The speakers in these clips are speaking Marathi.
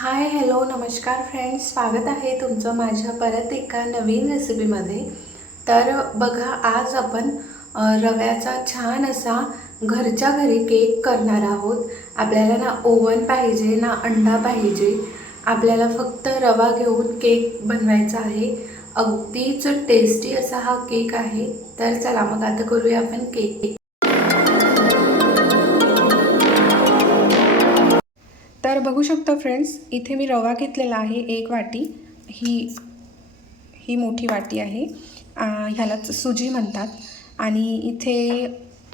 हाय हॅलो नमस्कार फ्रेंड्स स्वागत आहे तुमचं माझ्या परत एका नवीन रेसिपीमध्ये तर बघा आज आपण रव्याचा छान असा घरच्या घरी केक करणार आहोत. आपल्याला ना ओव्हन पाहिजे ना अंडा पाहिजे. आपल्याला फक्त रवा घेऊन केक बनवायचा आहे. अगदीच टेस्टी असा हा केक आहे. तर चला मग आता करूया आपण केक तर बघू शकता फ्रेंड्स इथे मी रवा घेतलेला आहे एक वाटी. ही ही मोठी वाटी आहे. ह्यालाच सुजी म्हणतात. आणि इथे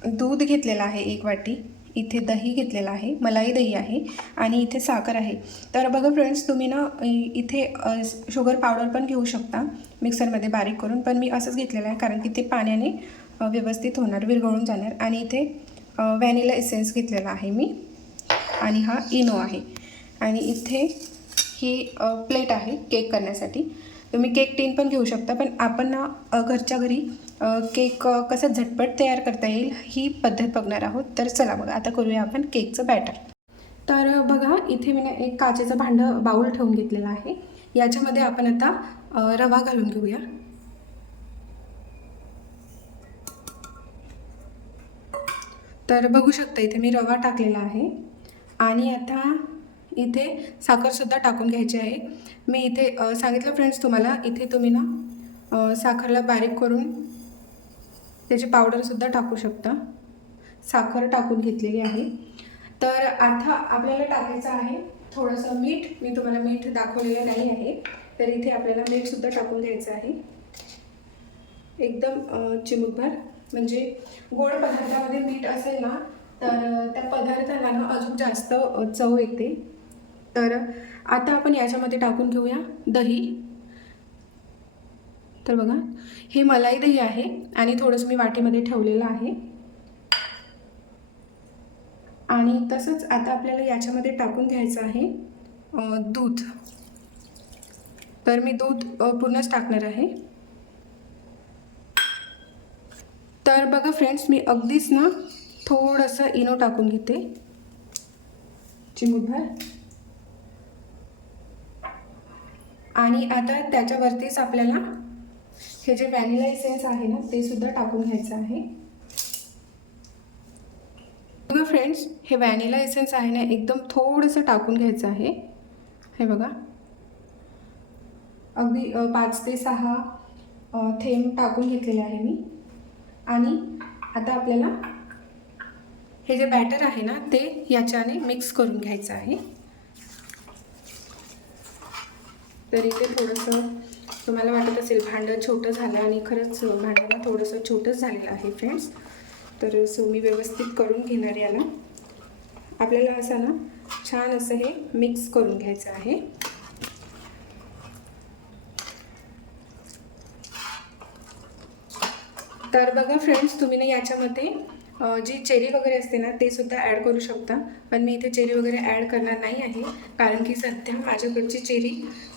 दूध घेतलेलं आहे एक वाटी. इथे दही घेतलेलं आहे. मलाई दही आहे. आणि इथे साखर आहे. तर बघा फ्रेंड्स तुम्ही ना इथे शुगर पावडर पण घेऊ शकता. मिक्सरमध्ये बारीक करून. पण मी असंच घेतलेलं आहे. कारण की ते पाण्याने व्यवस्थित होणार विरघळून जाणार. आणि इथे व्हॅनिला एसेन्स घेतलेला आहे मी. आणि हा इनो आहे. आणि इथे ही प्लेट आहे केक करण्यासाठी. तुम्ही केक टीन पण घेऊ शकता पण आपण ना घरच्या घरी केक कसं झटपट तयार करता येईल ही पद्धत बघणार आहोत. तर चला बघा आता करूया आपण केकचं बॅटर. तर बघा इथे मी ना एक काचेचं भांडं बाऊल ठेवून घेतलेलं आहे. याच्यामध्ये आपण आता रवा घालून घेऊया. तर बघू शकता इथे मी रवा टाकलेला आहे. आणि आता इथे साखरसुद्धा टाकून घ्यायची आहे. मी इथे सांगितलं फ्रेंड्स तुम्हाला इथे तुम्ही ना साखरला बारीक करून त्याची पावडरसुद्धा टाकू शकता. साखर टाकून घेतलेली आहे. तर आता आपल्याला टाकायचं आहे थोडंसं मीठ. मी तुम्हाला मीठ दाखवलेलं नाही आहे. तर इथे आपल्याला मीठसुद्धा टाकून घ्यायचं आहे. एकदम अ, म्हणजे गोड पदार्थामध्ये मीठ असेल ना तर त्या पदार्थाला ना अजून जास्त चव येते. तर आता आपण याच्यामध्ये टाकून घेऊया दही. तर बघा हे मलाई दही आहे आणि थोडंसं मी वाटीमध्ये ठेवलेलं आहे. आणि तसंच आता आपल्याला याच्यामध्ये टाकून घ्यायचं आहे दूध. तर मी दूध पूर्णच टाकणार आहे. तर बघा फ्रेंड्स मी अगदीच ना थोडंसं इनो टाकून घेते. चिमूटभर. आणि आता त्याच्यावरतीच आपल्याला हे जे व्हॅनिला इसेन्स आहे ना ते सुद्धा टाकून घ्यायचं आहे. बघा फ्रेंड्स हे व्हॅनिला इसेन्स आहे ना एकदम थोडंसं टाकून घ्यायचं आहे. हे बघा. अगदी पाच ते सहा थेंब टाकून घेतलेले आहे मी. आणि आता आपल्याला हे जे बॅटर आहे ना ते याच्याने मिक्स करून घ्यायचं आहे. तर इथे थोडंसं तुम्हाला वाटत असेल भांडं छोटं झालं आणि खरंच भांड्याला थोडंसं छोटंच झालेलं आहे फ्रेंड्स तर सो मी व्यवस्थित करून घेणार याला. आपल्याला असं ना छान असं हे मिक्स करून घ्यायचं आहे. तर बघा फ्रेंड्स तुम्ही ना याच्यामध्ये जी चेरी वगैरे असते ना ते सुद्धा ॲड करू शकता. पण मी इथे चेरी वगैरे ॲड करणार नाही आहे कारण की सध्या माझ्याकडची चेरी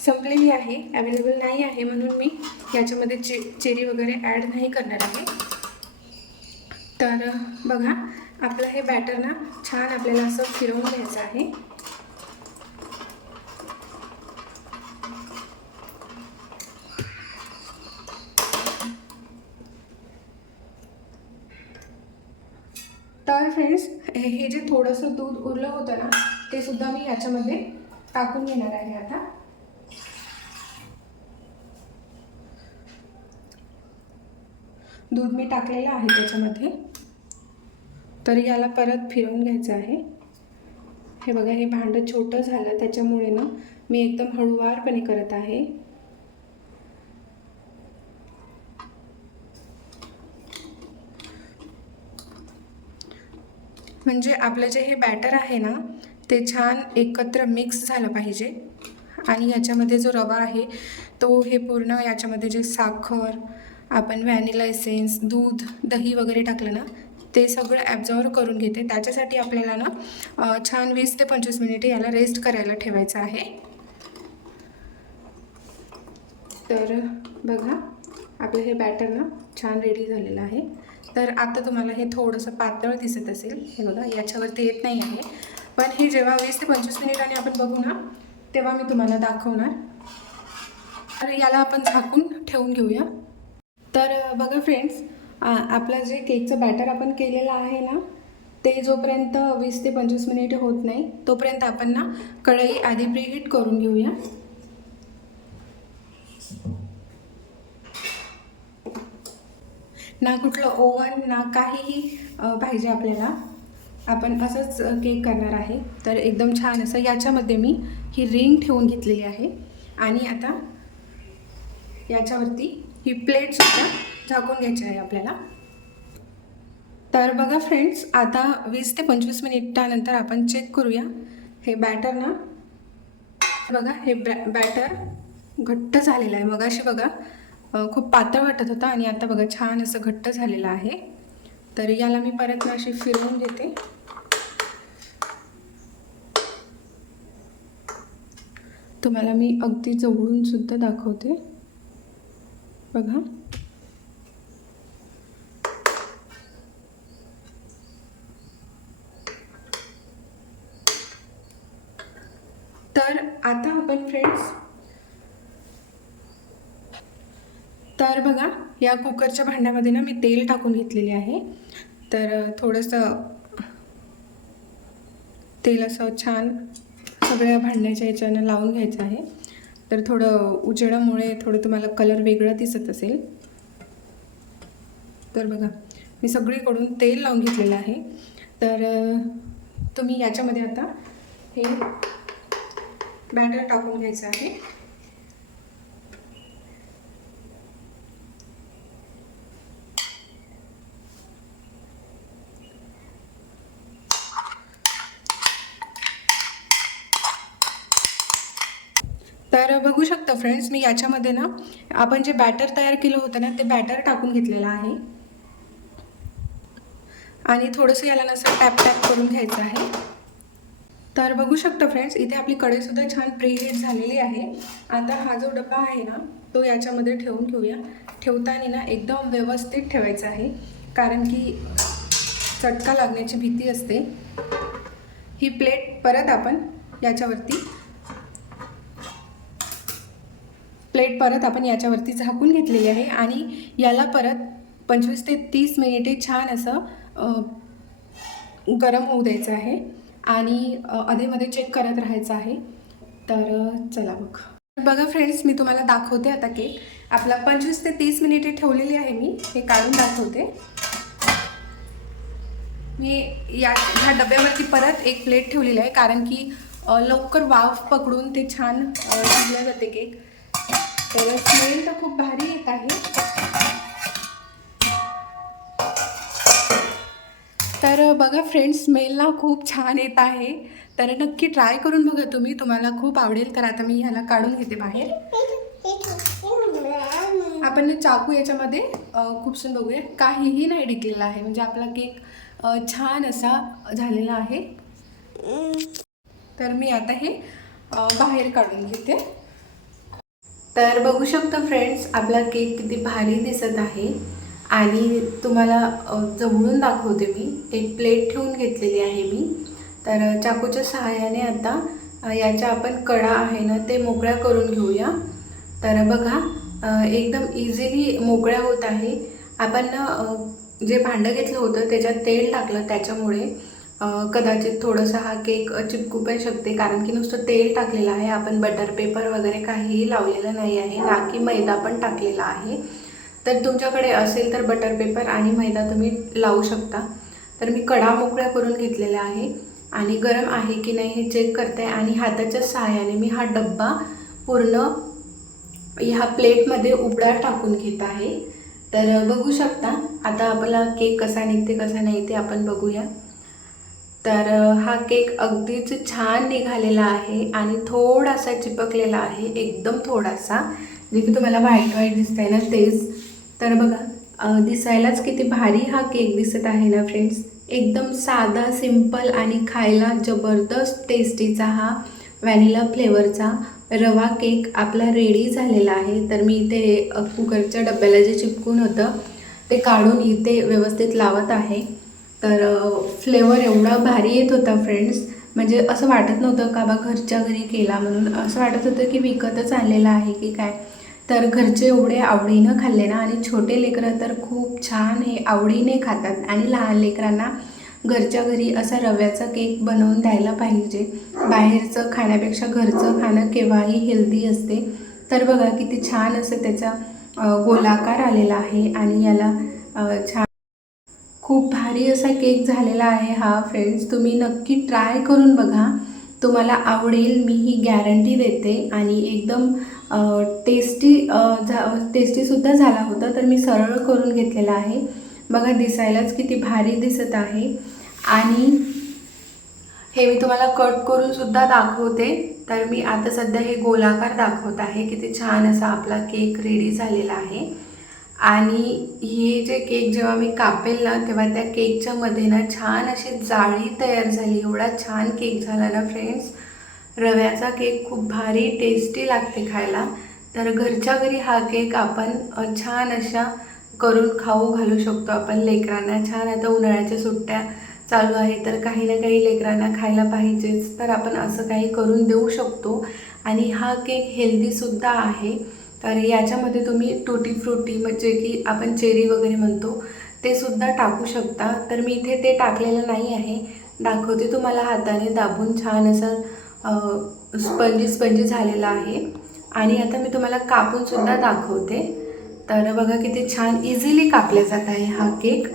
संपलेली आहे अवेलेबल नाही आहे म्हणून मी याच्यामध्ये चे चेरी वगैरे ॲड नाही करणार आहे. तर बघा आपलं हे बॅटर ना छान आपल्याला असं फिरवून घ्यायचं आहे तर फ्रेंड्स हे जे थोडंसं दूध उरलं होतं ना ते सुद्धा मी याच्यामध्ये टाकून घेणार आहे आता. दूध मी टाकलेलं आहे त्याच्यामध्ये. तर याला परत फिरवून घ्यायचं आहे. हे बघा हे भांडं छोटं झालं त्याच्यामुळे ना मी एकदम हळूवारपणे करत आहे. म्हणजे आपलं जे हे बॅटर आहे ना ते छान एकत्र मिक्स झालं पाहिजे. आणि याच्यामध्ये जो रवा आहे तो हे पूर्ण याच्यामध्ये जे साखर आपण व्हॅनिला एसेन्स दूध दही वगैरे टाकलं ना ते सगळं ॲब्झॉर्व करून घेते. त्याच्यासाठी आपल्याला ना छान वीस ते पंचवीस मिनिटे याला रेस्ट करायला ठेवायचं आहे. तर बघा आपलं हे बॅटर ना छान रेडी झालेलं आहे. तर आता तुम्हाला हे थोडंसं पातळ दिसत असेल. हे बघा याच्यावरती येत नाही आहे. पण हे जेव्हा वीस ते पंचवीस मिनिटांनी आपण बघू ना तेव्हा मी तुम्हाला दाखवणार. तर याला आपण झाकून ठेवून घेऊया. तर बघा फ्रेंड्स आपलं जे केकचं बॅटर आपण केलेलं आहे ना ते जोपर्यंत वीस ते पंचवीस मिनिट होत नाही तोपर्यंत आपण ना कढई आधी प्रीहीट करून घेऊया. ना कुठलं ओव्हन ना काहीही पाहिजे आपल्याला. आपण असंच केक करणार आहे. तर एकदम छान असं याच्यामध्ये मी ही रिंग ठेवून घेतलेली आहे. आणि आता याच्यावरती ही प्लेटसुद्धा झाकून घ्यायची आहे आपल्याला. तर बघा फ्रेंड्स आता वीस ते पंचवीस मिनिटानंतर आपण चेक करूया. हे बॅटर ना बघा हे बॅ बॅटर घट्ट झालेलं आहे. मग अशी बघा खूप पातळ वाटत होता आणि आता बघा छान असं घट्ट झालेलं आहे. तर याला मी परत अशी फिरवून घेते तुम्हाला मी अगदी जवळून सुद्धा दाखवते. बघा. तर आता आपण फ्रेंड्स तर बघा या कुकरच्या भांड्यामध्ये ना मी तेल टाकून घेतलेले आहे. तर थोडंसं तेल असं छान सगळ्या भांड्याच्या याच्यानं लावून घ्यायचं आहे. तर थोडं उजेडामुळे थोडं तुम्हाला कलर वेगळा दिसत असेल. तर बघा मी सगळीकडून तेल लावून घेतलेलं आहे. तर तुम्ही याच्यामध्ये आता हे बॅटर टाकून घ्यायचं आहे. तर बघू शकता फ्रेंड्स मी याच्यामध्ये ना आपण जे बॅटर तयार केलं होतं ना ते बॅटर टाकून घेतलेलं आहे. आणि थोडंसं याला नसं टॅप टॅप करून घ्यायचं आहे. तर बघू शकता फ्रेंड्स इथे आपली कढईसुद्धा छान प्रीहीट झालेली आहे. आता हा जो डब्बा आहे ना तो याच्यामध्ये ठेवून घेऊया. ठेवताना ना एकदम व्यवस्थित ठेवायचा आहे. कारण की चटका लागण्याची भीती असते. ही प्लेट परत आपण याच्यावरती प्लेट परत आपण याच्यावरती झाकून घेतलेली आहे आणि याला परत पंचवीस ते तीस मिनिटे छान असं गरम होऊ द्यायचं आहे आणि अधेमध्ये चेक करत राहायचं आहे. तर चला बघ. बघा फ्रेंड्स मी तुम्हाला दाखवते आता केक आपला पंचवीस ते तीस मिनिटे ठेवलेली आहे मी. हे काढून दाखवते. मी या ह्या डब्यावरती परत एक प्लेट ठेवलेली आहे कारण की लवकर वाफ पकडून ते छान शिजल्या जाते केक तर स्मेल तर खूप भारी येत आहे. तर बघा फ्रेंड्स स्मेल ना खूप छान येत आहे. तर नक्की ट्राय करून बघा तुम्ही. तुम्हाला खूप आवडेल. तर आता मी ह्याला काढून घेते बाहेर. आपण चाकू याच्यामध्ये खूपसून बघूया. काहीही नाही डिकलेला आहे. म्हणजे आपला केक छान असा झालेला आहे. तर मी आता हे बाहेर काढून घेते. तर बघू शकता फ्रेंड्स आपला केक किती भारी दिसत आहे. आणि तुम्हाला अ, जवळून दाखवते मी. एक प्लेट ठेवून घेतलेली आहे मी. तर चाकूच्या सहाय्याने आता याच्या आपण कडा आहे ना ते मोकळ्या करून घेऊया. तर बघा एकदम इझिली मोकळ्या होत आहे. आपण जे भांडं घेतलं होतं त्याच्यात तेल टाकलं त्याच्यामुळे. कदाचित थोडंसं हा केक चिपकू पण शकते कारण की नुसतं तेल टाकलेलं आहे आपण बटर पेपर वगैरे काहीही लावलेलं नाही आहे ना की मैदा पण टाकलेला आहे. तर तुमच्याकडे असेल तर बटर पेपर आणि मैदा तुम्ही लावू शकता. तर मी कडा मोकळ्या करून घेतलेल्या आहे. आणि गरम आहे की नाही हे चेक करते आणि हाताच्या सहाय्याने मी हा डब्बा पूर्ण ह्या प्लेटमध्ये उबडा टाकून घेत आहे. तर बघू शकता आता आपला केक कसा निघते कसा नाही ते आपण बघूया. तर हा केक अगदीच छान निघालेला आहे आणि थोडासा चिपकलेला आहे एकदम थोडासा. जे की तुम्हाला व्हाईट व्हाईट दिसत आहे ना तेच. तर बघा दिसायलाच किती भारी हा केक दिसत आहे ना फ्रेंड्स. एकदम साधा सिंपल आणि खायला जबरदस्त टेस्टीचा हा व्हॅनिला फ्लेवरचा रवा केक आपला रेडी झालेला आहे. तर मी इथे कुकरच्या डब्याला जे चिपकून होतं ते काढून इथे व्यवस्थित लावत आहे. तर फ्लेवर एवढा भारी येत होता फ्रेंड्स म्हणजे असं वाटत नव्हतं का बा घरच्या घरी केला म्हणून. असं वाटत होतं की विकतच आणलेला आहे की काय. तर घरचे एवढे आवडीनं खाल्ले ना आणि छोटे लेकरं तर खूप छान हे आवडीने खातात. आणि लहान लेकरांना घरच्या घरी असा रव्याचा केक बनवून द्यायला पाहिजे. बाहेरचं खाण्यापेक्षा घरचं खाणं केव्हाही हेल्दी असते. तर बघा किती छान असं त्याचा गोलाकार आलेला आहे आणि याला छान खूप भारी असा केक झालेला आहे हा फ्रेंड्स. तुम्ही नक्की ट्राय करून बघा. तुम्हाला आवडेल मी ही गॅरंटी देते. आणि एकदम टेस्टी झा टेस्टीसुद्धा झाला होता तर मी सरळ करून घेतलेला आहे. बघा दिसायलाच किती भारी दिसत आहे. आणि हे मी तुम्हाला कट करूनसुद्धा दाखवते. तर मी आता सध्या हे गोलाकार दाखवत आहे. किती छान असा आपला केक रेडी झालेला आहे. आणि हे जे केक जेव्हा मी कापेल ना तेव्हा त्या केकच्या मध्ये ना छान अशी जाळी तयार झाली. एवढा छान केक झाला ना फ्रेंड्स. रव्याचा केक खूप भारी टेस्टी लागते खायला. तर घरच्या घरी हा केक आपण छान अशा करून खाऊ घालू शकतो आपण. लेकरांना छान आता उन्हाळ्याच्या सुट्ट्या चालू आहे तर काही ना काही लेकरांना खायला पाहिजेच. तर आपण असं काही करून देऊ शकतो. आणि हा केक हेल्दीसुद्धा आहे. तर याच्यामध्ये तुम्ही टुटी फ्रुटी म्हणजे की आपण चेरी वगैरे म्हणतो ते सुद्धा टाकू शकता. तर मी इथे ते टाकलेलं नाही आहे. दाखवते तुम्हाला हाताने. दाबून छान असं स्पंजी स्पंजी झालेला आहे. आणि आता मी तुम्हाला कापूनसुद्धा दाखवते. तर बघा किती छान इझिली कापला जात आहे हा केक.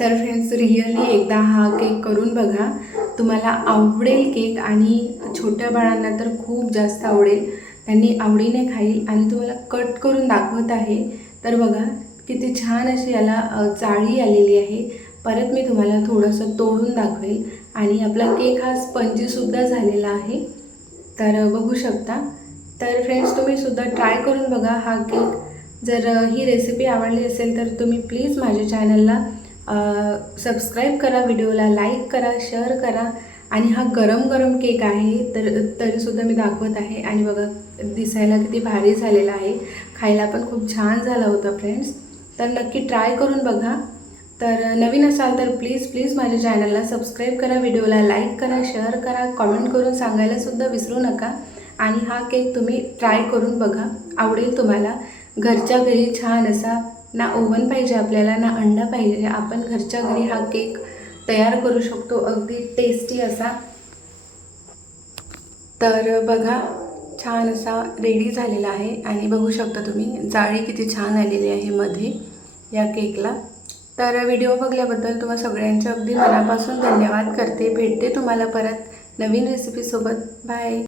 तर फ्रेंड्स रिअली एकदा हा केक करून बघा. तुम्हाला आवडेल केक आणि छोट्या बाळांना तर खूप जास्त आवडेल. त्यांनी आवडीने खाईल आणि तुम्हाला कट करून दाखवत आहे. तर बघा किती छान अशी याला चाळी आलेली आहे. परत मी तुम्हाला थोडंसं तोडून दाखवेल. आणि आपला केक हा स्पंजीसुद्धा झालेला आहे. तर बघू शकता. तर फ्रेंड्स तुम्ही सुद्धा ट्राय करून बघा हा केक. जर ही रेसिपी आवडली असेल तर तुम्ही प्लीज माझ्या चॅनलला सबस्क्राईब करा व्हिडिओला लाईक करा शेअर करा. आणि हा गरम गरम केक आहे तर तरीसुद्धा मी दाखवत आहे. आणि बघा दिसायला किती भारी झालेला आहे. खायला पण खूप छान झाला होता फ्रेंड्स तर नक्की ट्राय करून बघा. तर नवीन असाल तर प्लीज प्लीज माझ्या चॅनलला सबस्क्राईब करा व्हिडिओला लाईक करा शेअर करा कॉमेंट करून सांगायलासुद्धा विसरू नका. आणि हा केक तुम्ही ट्राय करून बघा. आवडेल तुम्हाला. घरच्या घरी छान असा ना ओव्हन पाहिजे आपल्याला ना अंडा पाहिजे. आपण घरच्या घरी हा केक तयार करू शकतो. अगदी टेस्टी असा. तर बघा छान असा रेडी झालेला आहे. आणि बघू शकता तुम्ही जाळी किती छान आलेली आहे मध्ये या केकला तर व्हिडिओ बघल्याबद्दल तुम्हा सगळ्यांचे अगदी मनापासून धन्यवाद. करते भेटते तुम्हाला परत नवीन रेसिपीसोबत बाय